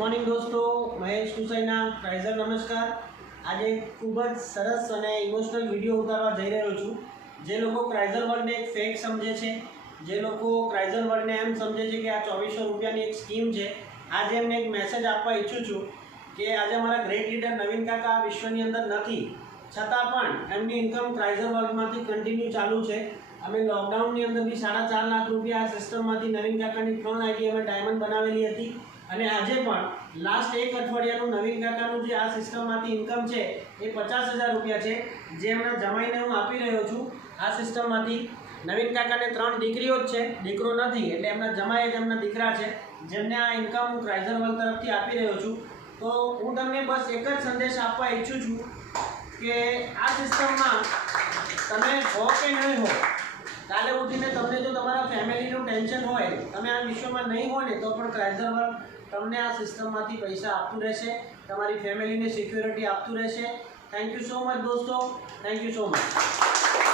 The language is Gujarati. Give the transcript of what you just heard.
મોર્નિંગ દોસ્તો, મહેશ ટુસાઈના પ્રાઇઝર નમસ્કાર। આજે ખૂબ જ સરસ અને ઇમોશનલ વિડીયો ઉતારવા જઈ રહ્યો છું। જે લોકો ક્રાઇઝર વર્લ્ડને એક ફેક સમજે છે, જે લોકો ક્રાઇઝર વર્લ્ડને એમ સમજે છે કે આ 2400 રૂપિયાની એક સ્કીમ છે, આજે એમને એક મેસેજ આપવા ઈચ્છું છું કે આજે અમારા ગ્રેટ લીડર નવીન કાકા આ વિશ્વની અંદર નથી, છતાં પણ એમની ઇન્કમ ક્રાઇઝર વર્લ્ડમાંથી કન્ટિન્યુ ચાલુ છે। અમે લોકડાઉનની અંદર બી 4.5 લાખ રૂપિયા આ સિસ્ટમમાંથી નવીન કાકાની 3 આઈડી અમે ડાયમંડ બનાવેલી હતી અને આજે પણ લાસ્ટ એક અઠવાડિયાનું નવીન કાકાનું જે આ સિસ્ટમમાંથી ઇન્કમ છે એ 50,000 રૂપિયા છે, જે એમના જમાઈને હું આપી રહ્યો છું આ સિસ્ટમમાંથી। નવીન કાકાને 3 દીકરીઓ જ છે, દીકરો નથી, એટલે એમના જમાઈ જ એમના દીકરા છે, જેમને આ ઇન્કમ હું ક્રાઇઝર વર્લ્ડ તરફથી આપી રહ્યો છું। તો હું તમને બસ એક જ સંદેશ આપવા ઈચ્છું છું કે આ સિસ્ટમમાં તમે હો કે નહીં હો, કાલે ઉઠીને તમને જો તમારા ફેમિલીનું ટેન્શન હોય, તમે આ વિશ્વમાં નહીં હોય ને તો પણ ક્રાઇઝર વર્લ્ડ તમને આ સિસ્ટમમાંથી પૈસા આપતું રહેશે, તમારી ફેમિલીને સિક્યોરિટી આપતું રહેશે। થેન્ક યુ સો મચ દોસ્તો, થેન્ક યુ સો મચ।